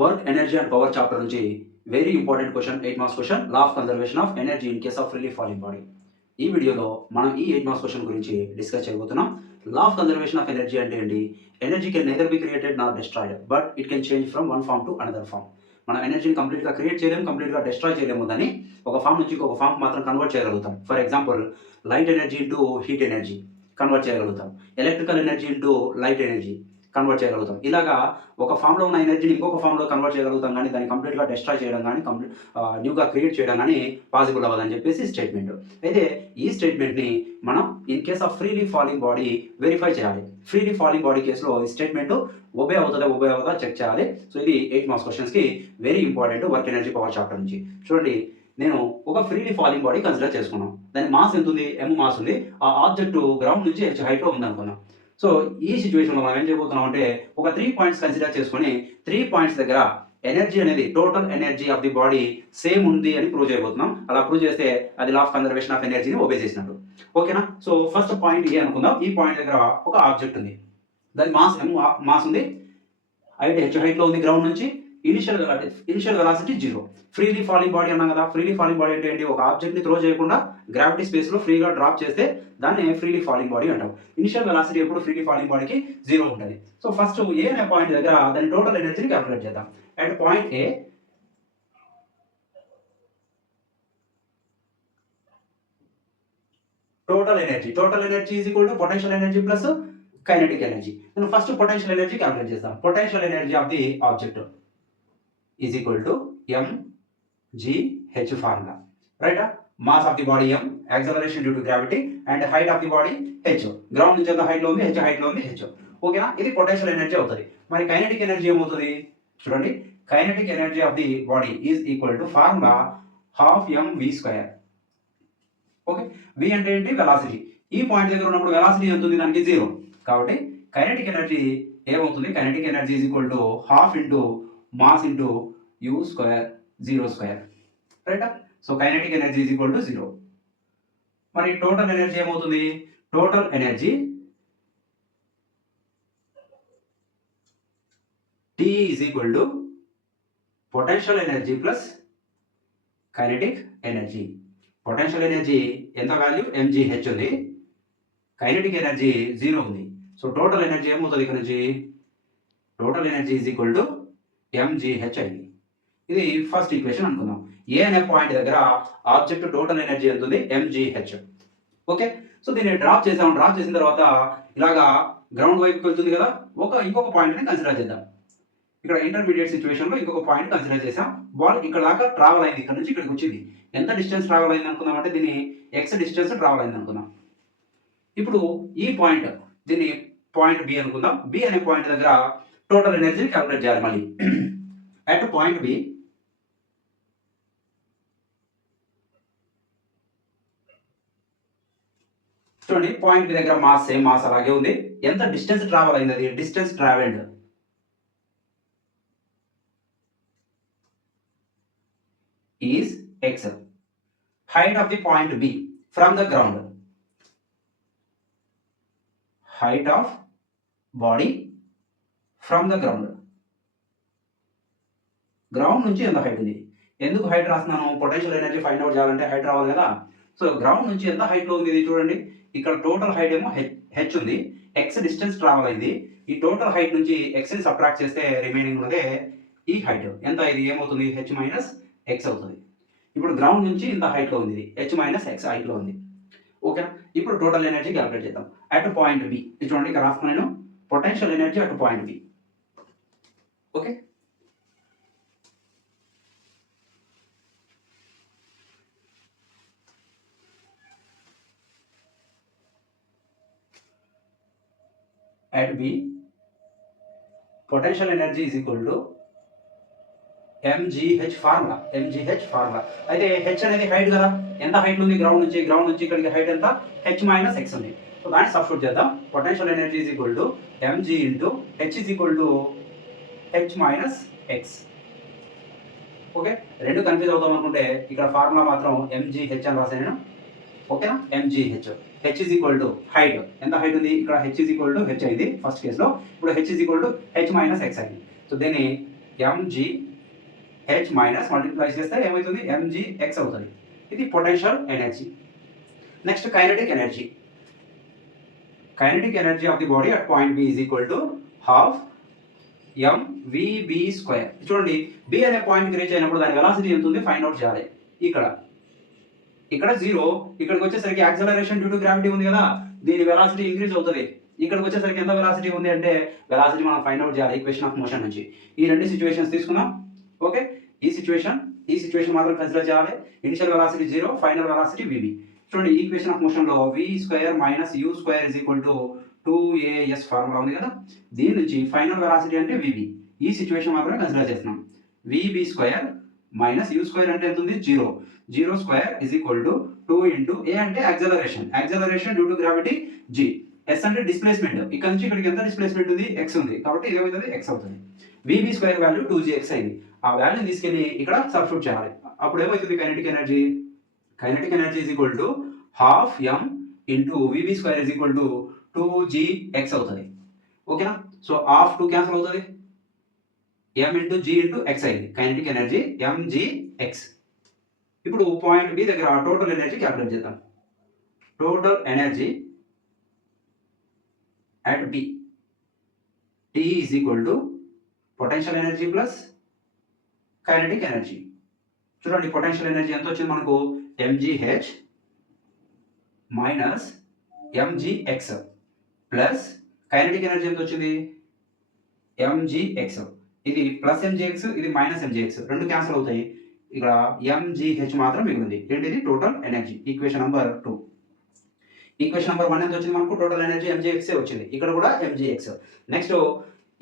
Work energy and power chapter నుంచి very important question 8 marks question law of conservation of energy in case of freely falling body. ఈ వీడియోలో మనం ఈ 8 marks question గురించి discuss చేయబోతున్నాం. Law of conservation of energy అంటే ఏంటి? Energy can neither be created not destroyed but it can change from one form to another form. మనం ఎనర్జీని కంప్లీట్గా క్రియేట్ చేయలేము, కంప్లీట్గా డిస్ట్రాయ్ చేయలేము, దాన్ని ఒక ఫామ్ నుంచి ఇంకొక ఫామ్ మాత్రం కన్వర్ట్ చేయగలుగుతాం. For example light energy into heat energy convert చేయగలుగుతాం, electrical energy into light energy convert చేయగలుగుతాం. ఇలాగా ఒక ఫామ్లో ఉన్న ఎనర్జీని ఇంకొక ఫామ్లో కన్వర్ట్ చేయగలుగుతాం, కానీ దాన్ని కంప్లీట్గా డిస్ట్రాయ్ చేయడం కానీ న్యూగా క్రియేట్ చేయడం కానీ పాసిబుల్ అవ్వదని చెప్పేసి స్టేట్మెంట్. అయితే ఈ స్టేట్మెంట్ని మనం in case of freely falling body verify చేయాలి. ఫ్రీలీ ఫాలింగ్ బాడీ కేసులో ఈ స్టేట్మెంట్ ఒబే అవుతుందా చెక్ చేయాలి. సో ఇది 8 మార్క్స్ క్వశ్చన్స్కి very important work energy power chapter నుంచి. చూడండి, నేను ఒక ఫ్రీలీ ఫాలింగ్ బాడీ కన్సిడర్ చేసుకున్నాం. దాని మాస్ ఎంత ఉంది? m మాస్ ఉంది. ఆ ఆబ్జెక్ట్ గ్రౌండ్ నుంచి h హైట్లో ఉంది అనుకున్నాం. సో ఈ సిచ్యువేషన్లో మనం ఏం చేయబోతున్నాం అంటే ఒక 3 పాయింట్స్ కన్సిడర్ చేసుకొని 3 పాయింట్స్ దగ్గర ఎనర్జీ అనేది total energy of the body same ఉంది అని ప్రూవ్ చేయబోతున్నాం. అలా ప్రూవ్ చేస్తే అది లా ఆఫ్ కన్జర్వేషన్ ఆఫ్ ఎనర్జీని ఒబే చేసినట్టు. ఓకేనా? సో ఫస్ట్ పాయింట్ ఏ అనుకుందాం. ఈ పాయింట్ దగ్గర ఒక ఆబ్జెక్ట్ ఉంది, దాని మాస్ మాస్ ఉంది, హైట్ హైట్లో ఉంది గ్రౌండ్ నుంచి. Initial velocity 0. Freely falling body అన్నాం కదా. ఫ్రీలీ ఫాలింగ్ బాడీ అంటే ఏంటి? ఒక ఆబ్జెక్ట్ని త్రో చేయకుండా గ్రావిటీ స్పేస్లో ఫ్రీగా డ్రాప్ చేస్తే దాన్ని ఫ్రీలీ ఫాలింగ్ బాడీ అంటాం. ఇనిషియల్ వెలాసిటీ ఎప్పుడు ఫ్రీలీ ఫాలింగ్ బాడీకి 0 ఉంటుంది. సో ఫస్ట్ ఏ అనే పాయింట్ దగ్గర దాని టోటల్ ఎనర్జీని క్యాలిక్యులేట్ చేద్దాం. At point a total energy is equal to potential energy plus kinetic energy. నేను ఫస్ట్ పొటెన్షియల్ ఎనర్జీ క్యాలిక్యులేట్ చేస్తాం. Potential energy of the object is equal to mgh formula, right? Mass of the body m, acceleration due to gravity, and height of the body h. Ground నుంచి ఎంత హైట్లో ఉంది? h హైట్లో ఉంది h. ఓకేనా? ఇది potential energy అవుతుంది. మరి కైనెటిక్ ఎనర్జీ ఏమవుతుంది? చూడండి, kinetic energy of the body is equal to formula ½ mv². Okay, v అంటే ఏంటి? వెలాసిటీ. ఈ పాయింట్ దగ్గర ఉన్నప్పుడు వెలాసిటీ ఎంత ఉంది? దానికి 0. కాబట్టి కైనెటిక్ ఎనర్జీ ఏమవుతుంది? Kinetic energy is equal to ½ into mass into u², 0², right? So kinetic energy is equal to 0. మరి టోటల్ ఎనర్జీ ఏమవుతుంది? Total energy T is equal to potential energy plus kinetic energy. Potential energy ఎంత value? mgh ఉంది, kinetic energy 0 ఉంది. So total energy ఏమవుతుంది ఇక్కడ నుంచి? Total energy is equal to mgh అయింది. ఇది ఫస్ట్ ఈక్వేషన్ అనుకుందాం. ఏ అనే పాయింట్ దగ్గర ఆబ్జెక్ట్ టోటల్ ఎనర్జీ ఎంత ఉంది? mgh. ఓకే, సో దీన్ని డ్రాప్ చేసాం. డ్రాప్ చేసిన తర్వాత ఇలాగా గ్రౌండ్ వైపుకి వెళ్తుంది కదా. ఇంకొక పాయింట్ని కన్సిడర్ చేద్దాం. ఇక్కడ ఇంటర్మీడియట్ సిచ్యువేషన్లో ఇంకొక పాయింట్ కన్సిడర్ చేసాం. బాల్ ఇక్కడ దాకా ట్రావెల్ అయింది, ఇక్కడ నుంచి ఇక్కడికి వచ్చింది. ఎంత డిస్టెన్స్ ట్రావెల్ అయింది అనుకుందాం అంటే దీన్ని x డిస్టెన్స్ ట్రావెల్ అయింది అనుకుందాం. ఇప్పుడు ఈ పాయింట్, దీన్ని పాయింట్ బి అనుకుందాం. బి అనే పాయింట్ దగ్గర టోటల్ ఎనర్జీని క్యాలిక్యులేట్ చేయాలి మళ్ళీ. అట్ పాయింట్ బి చూడండి, పాయింట్ బి దగ్గర మాస్ సేమ్ మాస్ అలాగే ఉంది. ఎంత డిస్టెన్స్ ట్రావెల్ అయింది? అది distance travelled is x. Height of the point B from the ground, height of body from the ground. Ground నుంచి ఎంత హైట్ ఉంది? ఎందుకు హైట్ రాస్తున్నాను? పొటెన్షియల్ ఎనర్జీ ఫైండ్ అవుట్ చేయాలంటే హైట్ రావాలి కదా. సో గ్రౌండ్ నుంచి ఎంత హైట్లో ఉంది ఇది చూడండి. ఇక్కడ టోటల్ హైట్ ఏమో h ఉంది, x డిస్టెన్స్ ట్రావెల్ అయింది. ఈ టోటల్ హైట్ నుంచి xని సబ్ట్రాక్ట్ చేస్తే రిమైనింగ్ ఉన్నదే ఈ హైట్. ఎంత? ఇది ఏమవుతుంది? h మైనస్ x అవుతుంది. ఇప్పుడు గ్రౌండ్ నుంచి ఇంత హైట్లో ఉంది, ఇది h మైనస్ x హైట్లో ఉంది. ఓకేనా? ఇప్పుడు టోటల్ ఎనర్జీ క్యాలిక్యులేట్ చేద్దాం. అట్ పాయింట్ బి చూడండి, ఇక్కడ రాస్తున్నాను నేను potential energy at point B. Okay, at B potential energy is equal to mgh formula. అయితే h అనేది హైట్ కదా. ఎంత హైట్ ఉంది? గ్రౌండ్ నుంచి ఇక్కడికి హైట్ ఎంత? h మైనస్ x ఉంది. సో దాన్ని సబ్స్టిట్యూట్ చేద్దాం. Potential energy is equal to mg into h is equal to h minus x. Okay, రెండు కన్ఫ్యూజ్ అవుతాం అనుకుంటే ఇక్కడ ఫార్ములా మాత్రం mgh అని రాసాను నేను. ఓకేనా? mgh, h is equal to height. ఎంత హైట్ ఉంది? ఇక్కడ h is equal to h అయింది ఫస్ట్ కేసులో. ఇప్పుడు h is equal to h minus x అయింది. సో దీన్ని ఎంజీ హెచ్ మైనస్ మల్టిప్లై చేస్తే ఏమవుతుంది ఎంజీ ఎక్స్ అవుతుంది. ఇది potential energy. Next kinetic energy. Kinetic energy of the body at point B is equal to half MVB square. చూడండి, B అనే పాయింట్కి reach అయినప్పుడు దాని వెలాసిటీ ఎంత ఉంది ఫైండ్ అవుట్ చేయాలి. ఇక్కడ 0, ఇక్కడికి వచ్చేసరికి యాక్సలరేషన్ డ్యూ టు గ్రావిటీ ఉంది కదా, దీని వెలాసిటీ ఇంక్రీజ్ అవుతుంది. ఇక్కడికి వచ్చేసరికి ఎంత వెలాసిటీ ఉంది అంటే వెలాసిటీ మనం ఫైండ్ అవుట్ చేయాలి ఈక్వేషన్ ఆఫ్ మోషన్ నుంచి. ఈ రెండు సిచ్యువేషన్స్ తీసుకున్నాం. ఓకే, ఈ సిచ్యువేషన్ మాత్రం కన్సిడర్ చేయాలి. Initial velocity 0, final velocity V B. చూడండి, ఈక్వేషన్ ఆఫ్ మోషన్ లో v square minus u square is equal to 2as formula ఉంది కదా, దీని నుంచి ఫైనల్ వెలాసిటీ అంటే vb. ఈ సిచ్యువేషన్ మాత్రమే కన్సిడర్ చేస్తున్నాం. vb square minus u square అంటే ఎంత ఉంది 0 square is equal to 2 into a అంటే acceleration due to gravity g, s అంటే డిస్ప్లేస్మెంట్, ఇక్కడ నుంచి ఇక్కడికి ఎంత డిస్ప్లేస్మెంట్ ఉంది x ఉంది, కాబట్టి ఇది ఏమవుతుంది x అవుతుంది. vb స్క్వేర్ వాల్యూ 2gx అయింది. ఆ వాల్యూని తీసుకెళ్ళి ఇక్కడ సబ్స్టిట్యూట్ చేయాలి. అప్పుడు ఏమవుతుంది kinetic energy is equal to half m into vb square is equal to 2gx అవుతుంది. ఓకేనా? సో హాఫ్ 2 క్యాన్సిల్ అవుతుంది, m into g into x అయింది. Kinetic energy mgx. ఇప్పుడు పాయింట్ బి దగ్గర టోటల్ ఎనర్జీ క్యాల్కులేట్ చేద్దాం. Total energy at B T is equal to potential energy plus kinetic energy. చూడండి, potential energy ఎంత వచ్చింది మనకు mgh minus mgx plus kinetic energy ఎంత వచ్చింది mgx. ఇది ప్లస్ mgx, ఇది మైనస్ mgx, రెండు క్యాన్సిల్ అవుతాయి. ఇక్కడ mgh మాత్రం మిగిలింది. ఏంటిది total energy. Equation number 2. Equation number 1 ఎంత వచ్చింది మనకు టోటల్ ఎనర్జీ mgx వచ్చింది. ఇక్కడ కూడా mgx. నెక్స్ట్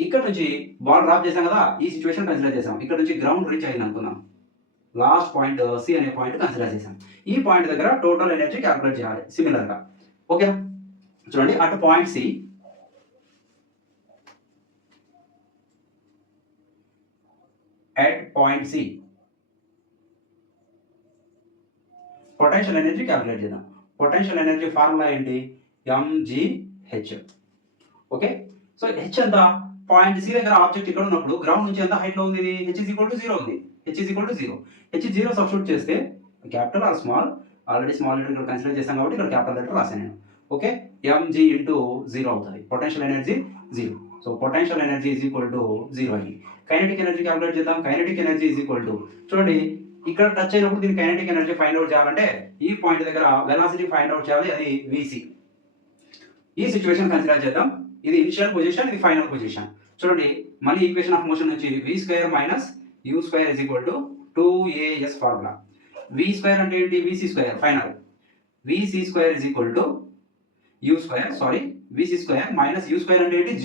ఇక్కడ నుంచి బాల్ డ్రాప్ చేసాం కదా, ఈ సిచ్యువేషన్ కన్సిడర్ చేసాం. ఇక్కడ నుంచి గ్రౌండ్ రీచ్ అయింది అనుకున్నాం. లాస్ట్ పాయింట్ సి అనే పాయింట్ కన్సిడర్ చేసాం. ఈ పాయింట్ దగ్గర టోటల్ ఎనర్జీ క్యాల్కులేట్ చేయాలి సిమిలర్ గా. ఓకేనా? చూడండి, అటు point C at point C potential energy calculate చేద్దాం. పొటెన్షియల్ ఎనర్జీ ఫార్ములా ఏంటి mgh. ఓకే, సో h ఎంత పాయింట్ సి దగ్గర ఆబ్జెక్ట్ ఇక్కడ ఉన్నప్పుడు గ్రౌండ్ నుంచి ఎంత హైట్ లో ఉంది, ఇది h ఈక్వల్ టు 0 ఉంది. h equal to 0. h 0 substitute చేస్తే capital R small, already small letter ఇక్కడ కన్సిడర్ చేస్తాం కాబట్టి ఇక్కడ క్యాపిటల్ లెటర్ రాశాను నేను. ఓకే, mg ఇంటూ 0 అవుతుంది. Potential energy 0. So potential energy is equal to 0 అయ్యి. కైనెటిక్ ఎనర్జీ క్యాల్కులేట్ చేద్దాం. Kinetic energy is equal to, చూడండి ఇక్కడ టచ్ అయినప్పుడు దీని కైనెటిక్ ఎనర్జీ ఫైండ్ అవుట్ చేయాలంటే ఈ పాయింట్ దగ్గర వెలాసిటీ ఫైండ్ అవుట్ చేయాలి, అది vc. ఈ సిచ్యువేషన్ కన్సిడర్ చేద్దాం. ఇది ఇనిషియల్ పొజిషన్, ఇది ఫైనల్ పొజిషన్. చూడండి, మళ్ళీ ఈక్వేషన్ ఆఫ్ మోషన్ నుంచి v square minus u square is equal to 2as formula. v square అంటే ఏంటి vc square final. vc square is equal to u square, sorry vc square minus u square అంటే ఏంటి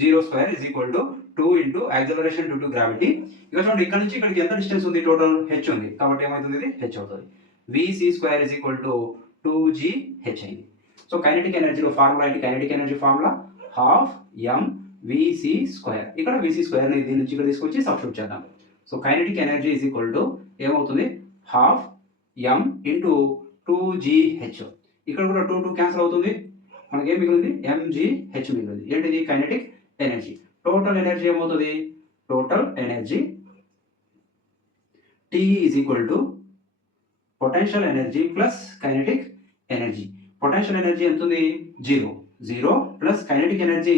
0 square is equal to 2 into acceleration due to gravity. ఇక చూడండి, ఇక్కడ నుంచి ఇక్కడికి ఎంత డిస్టెన్స్ ఉంది టోటల్ h ఉంది, కాబట్టి ఏమవుతుంది ఇది h అవుతుంది. vc square is equal to 2gh అయింది. సో కైనెటిక్ ఎనర్జీలో ఫార్ములా ఏంటి, kinetic energy formula half mvc square. ఇక్కడ vc స్క్వేర్ ని దీని నుంచి ఇక్కడ తీసుకొచ్చి సబ్స్టిట్యూట్ చేద్దాం. So kinetic energy is equal to ఏమవుతుంది హాఫ్ m ఇంటూ 2gh. ఇక్కడ కూడా 2 క్యాన్సిల్ అవుతుంది, మనకి ఏం మిగిలింది mgh మిగిలింది. ఏంటిది కైనెటిక్ ఎనర్జీ. టోటల్ ఎనర్జీ ఏమవుతుంది, total energy T is equal to potential energy plus kinetic energy. Potential energy ఎంత ఉంది 0 plus kinetic energy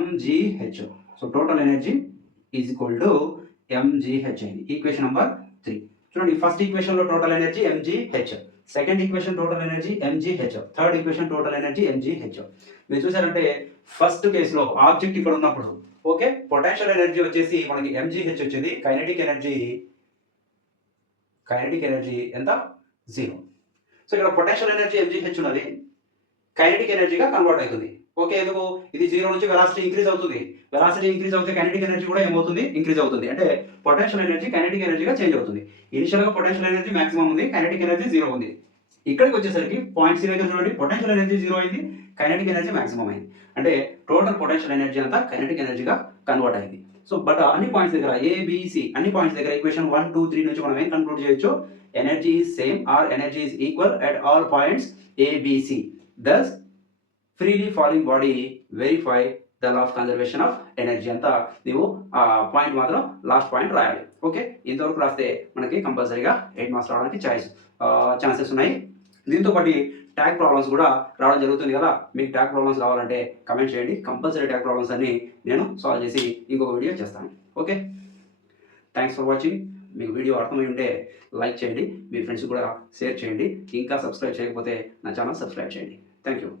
mgh. So total energy is equal to mgh అయింది. Equation number 3. చూడండి, first equation లో total energy mgh, second equation total energy mgh, third equation total energy mgh. మీరు చూసారంటే first కేసులో object ఇక్కడ ఉన్నప్పుడు ఓకే పొటెన్షియల్ ఎనర్జీ వచ్చేసి మనకి mgh వచ్చింది, కైనెటిక్ ఎనర్జీ ఎంత 0. సో ఇక్కడ పొటెన్షియల్ ఎనర్జీ mgh ఉన్నది, కైనెటిక్ ఎనర్జీగా కన్వర్ట్ అవుతుంది. ఓకే, ఎందుకు ఇది 0 నుంచి వెలాసిటీ ఇంక్రీజ్ అవుతుంది, వెలాసిటీ ఇంక్రీజ్ అవుతే కైనెటిక్ ఎనర్జీ కూడా ఏమవుతుంది ఇంక్రీజ్ అవుతుంది. అంటే పొటెన్షియల్ ఎనర్జీ కైనెటిక్ ఎనర్జీగా చేంజ్ అవుతుంది. ఇనిషియల్ గా పొటెన్షియల్ ఎనర్జీ మాక్సిమం ఉంది, కైనెటిక్ ఎనర్జీ 0 ఉంది. ఇక్కడికి వచ్చేసరికి పాయింట్ సి దగ్గర చూడండి, పొటెన్షియల్ ఎనర్జీ 0 అయింది, కైనెటిక్ ఎనర్జీ మాక్సిమం అయింది. అంటే టోటల్ పొటెన్షియల్ ఎనర్జీ అంతా కైనెటిక్ ఎనర్జీగా కన్వర్ట్ అయింది. సో బట్ అన్ని పాయింట్స్ దగ్గర ABC అన్ని పాయింట్స్ దగ్గర ఈక్వేషన్ 1, 2, 3 నుంచి మనం ఏం కన్క్లూడ్ చేయొచ్చు, energy is same or energy is equal at all points ABC. Thus freely falling body verify the law of conservation of energy అంతా నీవు ఆ పాయింట్ మాత్రం లాస్ట్ పాయింట్ రాయాలి. ఓకే, ఇంతవరకు రాస్తే మనకి కంపల్సరీగా 8 మార్క్స్ రావడానికి ఛాన్సెస్ ఉన్నాయి. దీంతో పాటు ట్యాగ్ ప్రాబ్లమ్స్ కూడా రావడం జరుగుతుంది కదా. మీకు ట్యాగ్ ప్రాబ్లమ్స్ కావాలంటే కమెంట్ చేయండి. కంపల్సరీ ట్యాగ్ ప్రాబ్లమ్స్ అన్ని నేను సాల్వ్ చేసి ఇంకొక వీడియో చేస్తాను. Okay, thanks for watching. మీకు వీడియో అర్థమై ఉంటే లైక్ చేయండి, మీ ఫ్రెండ్స్ కూడా షేర్ చేయండి. ఇంకా సబ్స్క్రైబ్ చేయకపోతే నా ఛానల్ సబ్స్క్రైబ్ చేయండి. Thank you.